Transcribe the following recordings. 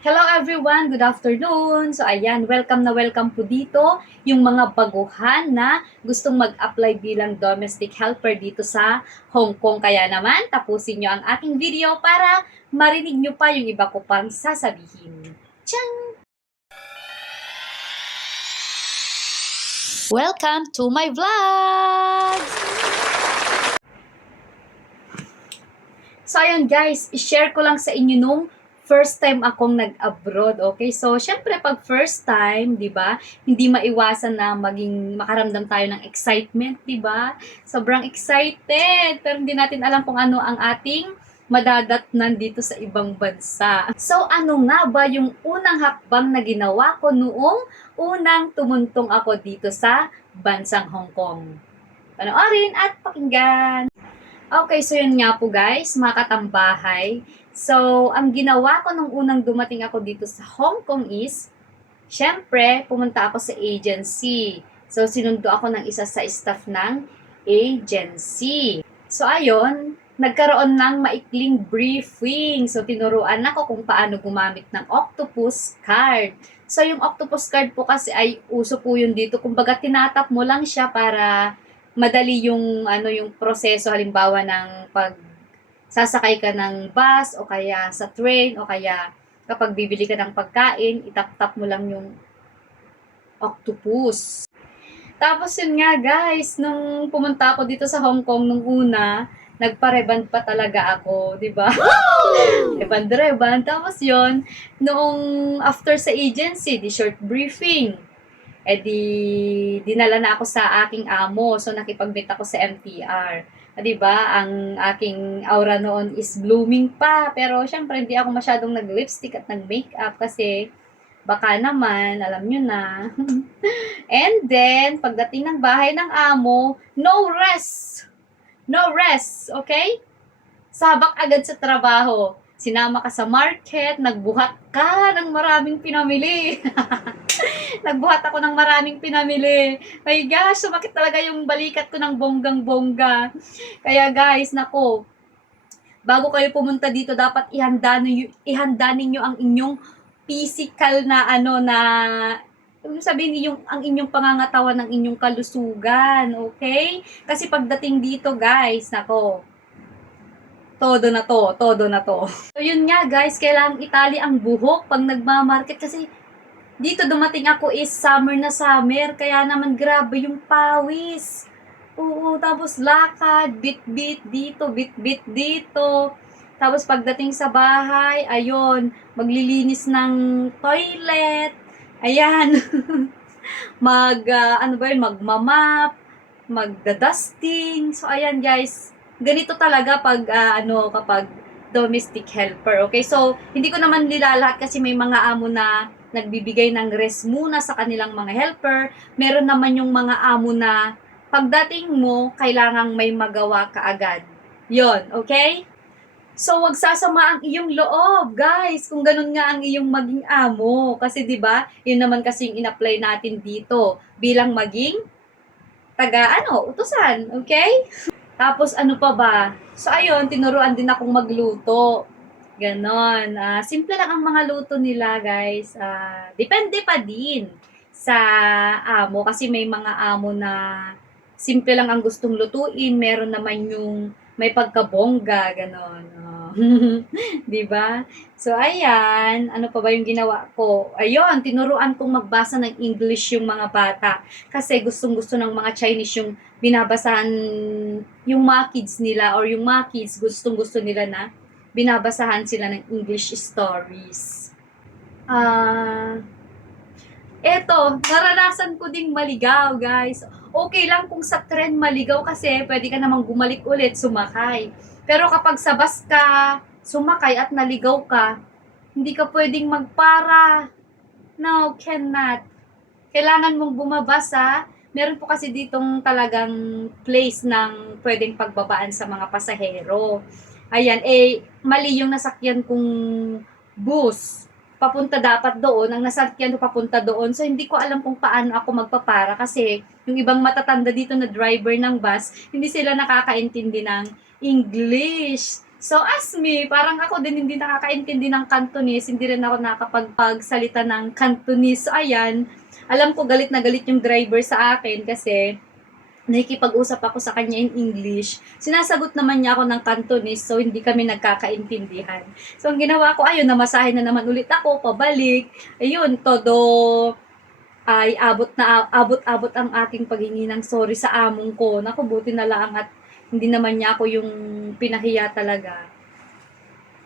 Hello everyone, good afternoon. So ayan, welcome na welcome po dito yung mga baguhan na gustong mag-apply bilang domestic helper dito sa Hong Kong. Kaya naman, tapusin nyo ang aking video para marinig nyo pa yung iba ko pang sasabihin. Tiyang! Welcome to my vlog! So ayun guys, i-share ko lang sa inyo nung first time akong nag-abroad, okay? So, syempre, pag first time, di ba, hindi maiwasan na maging makaramdam tayo ng excitement, di ba? Sobrang excited, pero hindi natin alam kung ano ang ating madadatnan dito sa ibang bansa. So, ano nga ba yung unang hakbang na ginawa ko noong unang tumuntong ako dito sa bansang Hong Kong? Panoorin at pakinggan! Okay, so yun nga po guys, mga katambahay. So, ang ginawa ko nung unang dumating ako dito sa Hong Kong is, syempre, pumunta ako sa agency. So, sinundo ako ng isa sa staff ng agency. So, ayun, nagkaroon ng maikling briefing. So, tinuruan ako kung paano gumamit ng octopus card. So, yung octopus card po kasi ay uso po yun dito. Kumbaga, tinatap mo lang siya para madali yung ano yung proseso halimbawa ng pag sasakay ka ng bus o kaya sa train o kaya kapag bibili ka ng pagkain, itap-tap mo lang yung octopus. Tapos yun nga guys, nung pumunta ako dito sa Hong Kong nung una, nagpareban pa talaga ako, di ba? Reban-reban. Tapos yun, noong after sa agency, di short briefing, eh di, dinala na ako sa aking amo. So, nakipag-meet ako sa MTR. Ah, ba? Ang aking aura noon is blooming pa. Pero, syempre, hindi ako masyadong nag-lipstick at nag-makeup kasi baka naman, alam nyo na. And then, pagdating ng bahay ng amo, no rest! No rest, okay? Sabak agad sa trabaho. Sinama ka sa market, nagbuhat ka ng maraming pinamili. nagbuhat ako ng maraming pinamili. My gosh, sumakit talaga yung balikat ko ng bonggang-bongga. Kaya guys, nako, bago kayo pumunta dito, dapat ihanda ninyo, ihanda ninyo ang inyong physical na ano na Ibig sabihin yung ang inyong pangangatawan ng inyong kalusugan, okay? Kasi pagdating dito, guys, nako, todo na to, todo na to. So, yun nga, guys, kailangan itali ang buhok pag nagmamarket kasi dito dumating ako is summer na summer, kaya naman grabe yung pawis. Oo, tapos lakad, bit-bit dito, bit-bit dito. Tapos pagdating sa bahay, ayun, maglilinis ng toilet. Ayan. Mag, ah, ano ba yun, magmamap, magdadusting. So, ayan guys, ganito talaga pag, ah, ano, kapag domestic helper. Okay, so, hindi ko naman nilalahat kasi may mga amo na nagbibigay ng rest muna sa kanilang mga helper. Meron naman yung mga amo na pagdating mo, kailangang may magawa ka agad. Yon, okay? So, wag sasama ang iyong loob, guys, kung ganun nga ang iyong maging amo. Kasi, di ba, yun naman kasi yung in-apply natin dito bilang maging taga, ano, utusan, okay? Tapos, ano pa ba? So, ayun, tinuruan din akong magluto. Ganon. Ah, simple lang ang mga luto nila, guys. Ah, depende pa din sa amo. Kasi may mga amo na simple lang ang gustong lutuin. Meron naman yung may pagkabongga, ganon. 'Di ba? So ayan, ano pa ba yung ginawa ko? Ayun, tinuruan kong magbasa ng English yung mga bata kasi gustong-gusto ng mga Chinese yung binabasahan yung mga kids nila or yung mga kids gustong-gusto nila na binabasahan sila ng English stories. Ah, eto, naranasan ko ding maligaw, guys. Okay lang kung sa trend maligaw kasi pwede ka namang bumalik ulit, sumakay. Pero kapag sa bus ka, sumakay at naligaw ka, hindi ka pwedeng magpara. No, cannot. Kailangan mong bumabasa. Meron po kasi ditong talagang place ng pwedeng pagbabaan sa mga pasahero. Ayan, eh, mali yung nasakyan kong bus. Papunta dapat doon, ang nasakyan ko papunta doon. So, hindi ko alam kung paano ako magpapara kasi yung ibang matatanda dito na driver ng bus, hindi sila nakakaintindi ng English. So as me, parang ako din hindi nakakaintindi ng Cantonese, hindi rin ako nakakapagpagsalita ng Cantonese. So ayan, alam ko galit na galit yung driver sa akin kasi nakikipag-usap ako sa kanya in English. Sinasagot naman niya ako ng Cantonese, so hindi kami nagkakaintindihan. So ang ginawa ko, ayun, namasahe na naman ulit ako, pabalik. Ayun, todo ay abot na abot-abot ang aking paghingi ng sorry sa among ko. Naku, buti na lang at hindi naman niya ako yung pinahiya talaga.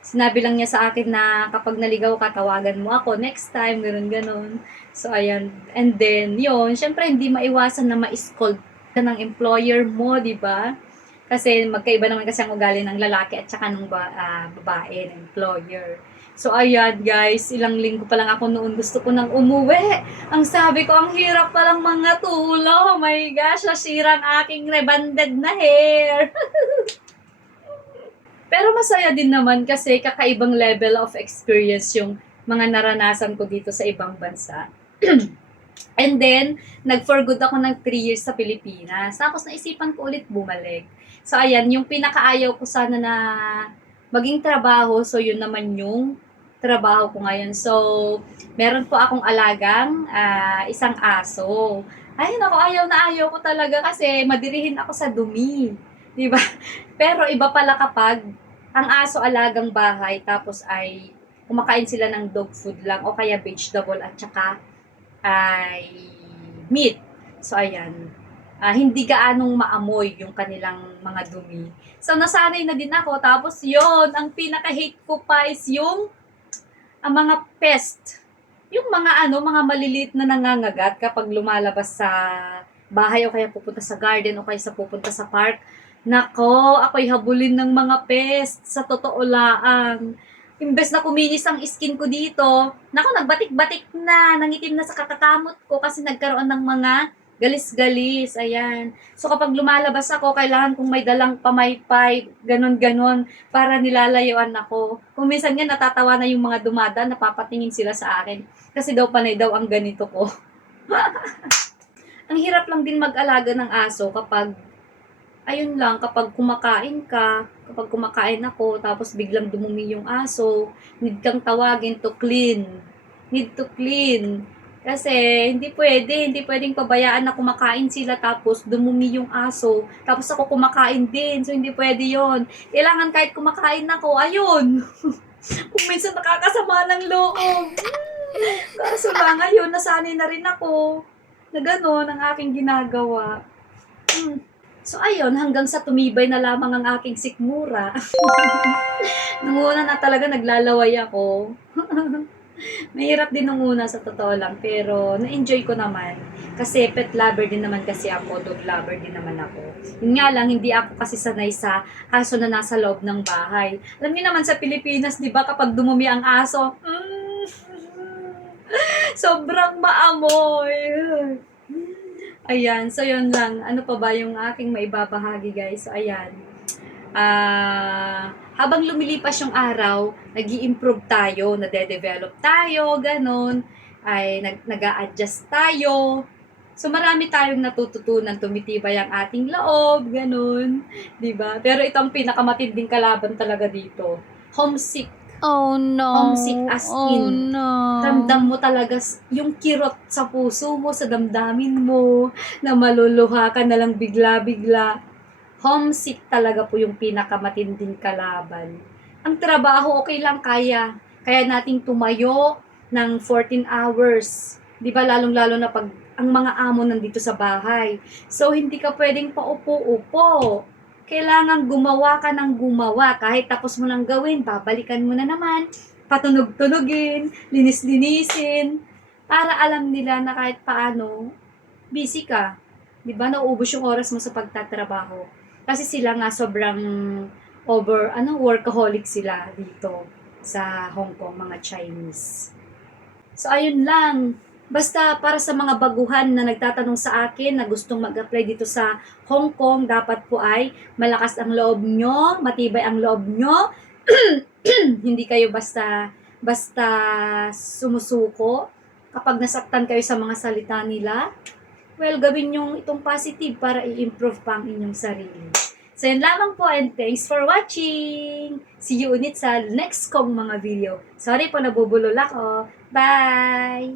Sinabi lang niya sa akin na kapag naligaw ka, tawagan mo ako next time, ganun ganon. So, ayan. And then, yun, syempre hindi maiwasan na ma-scold ka ng employer mo, di ba? Kasi magkaiba naman kasi ang ugali ng lalaki at saka ng ba, ah, babae, ng employer. So, ayan guys, ilang linggo pa lang ako noon gusto ko nang umuwi. Ang sabi ko, ang hirap palang mga tulo. Oh my gosh, nasira ang aking rebanded na hair. Pero masaya din naman kasi kakaibang level of experience yung mga naranasan ko dito sa ibang bansa. And then, nag-for ako ng 3 years sa Pilipinas. Tapos naisipan ko ulit bumalik. So, ayan, yung pinakaayaw ko sana na maging trabaho. So, yun naman yung trabaho ko ngayon. So, meron po akong alagang ah, isang aso. Ay, nako, ayaw na ayaw ko talaga kasi madirihin ako sa dumi. Di ba? Pero iba pala kapag ang aso alagang bahay tapos ay kumakain sila ng dog food lang o kaya vegetable at saka ay meat. So, ayan. Ah, hindi gaanong maamoy yung kanilang mga dumi. So, nasanay na din ako. Tapos, yon ang pinaka-hate ko pa is yung ang mga pest. Yung mga ano, mga maliliit na nangangagat kapag lumalabas sa bahay o kaya pupunta sa garden o kaya sa pupunta sa park. Nako, ako'y habulin ng mga pest sa totoo laang. Imbes na kuminis ang skin ko dito, nako, nagbatik-batik na, nangitim na sa kakakamot ko kasi nagkaroon ng mga galis-galis, ayan. So kapag lumalabas ako, kailangan kong may dalang pamaypay, ganon-ganon, para nilalayuan ako. Kung minsan nga natatawa na yung mga dumada, napapatingin sila sa akin. Kasi daw panay daw ang ganito ko. ang hirap lang din mag-alaga ng aso kapag ayun lang, kapag kumakain ka, kapag kumakain ako, tapos biglang dumumi yung aso, need kang tawagin to clean. Need to clean. Kasi hindi pwede, hindi pwedeng pabayaan na kumakain sila tapos dumumi yung aso. Tapos ako kumakain din, so hindi pwede yon. Kailangan kahit kumakain ako, ayun. Kung minsan nakakasama ng loob. Kaso lang, ayun, nasanay na rin ako na gano'n ang aking ginagawa. Hmm. So ayun, hanggang sa tumibay na lamang ang aking sikmura. nung una na talaga naglalaway ako. Mahirap din nung una sa totoo lang, pero na-enjoy ko naman. Kasi pet lover din naman kasi ako, dog lover din naman ako. Yun nga lang, hindi ako kasi sanay sa aso na nasa loob ng bahay. Alam niyo naman sa Pilipinas, di ba, kapag dumumi ang aso, mm, sobrang maamoy. Ayan, so yun lang. Ano pa ba yung aking maibabahagi guys? So ayan. Ah, habang lumilipas yung araw, nag improve tayo, nade-develop tayo, ganun. Ay, nag nag adjust tayo. So marami tayong natututunan, tumitibay ang ating loob, ganun. 'Di ba? Pero ito ang pinakamatinding kalaban talaga dito. Homesick Oh no. Homesick as oh in. no. ramdam mo talaga yung kirot sa puso mo, sa damdamin mo, na maluluha ka na lang bigla-bigla. Homesick talaga po yung pinakamatinding kalaban. Ang trabaho, okay lang kaya. Kaya nating tumayo ng 14 hours. Di ba lalong-lalo na pag ang mga amo nandito sa bahay. So, hindi ka pwedeng paupo-upo. Kailangan gumawa ka ng gumawa. Kahit tapos mo nang gawin, babalikan mo na naman patunog-tunogin, linis-linisin, para alam nila na kahit paano, busy ka. Di ba? Nauubos yung oras mo sa pagtatrabaho. Kasi sila nga sobrang over, ano, workaholic sila dito sa Hong Kong, mga Chinese. So, ayun lang. Basta para sa mga baguhan na nagtatanong sa akin na gustong mag-apply dito sa Hong Kong, dapat po ay malakas ang loob nyo, matibay ang loob nyo, hindi kayo basta basta sumusuko kapag nasaktan kayo sa mga salita nila well gawin yung itong positive para i-improve pa ang inyong sarili So, yun lamang po and thanks for watching! See you ulit sa next kong mga video. Sorry po, nabubulol ako. Bye!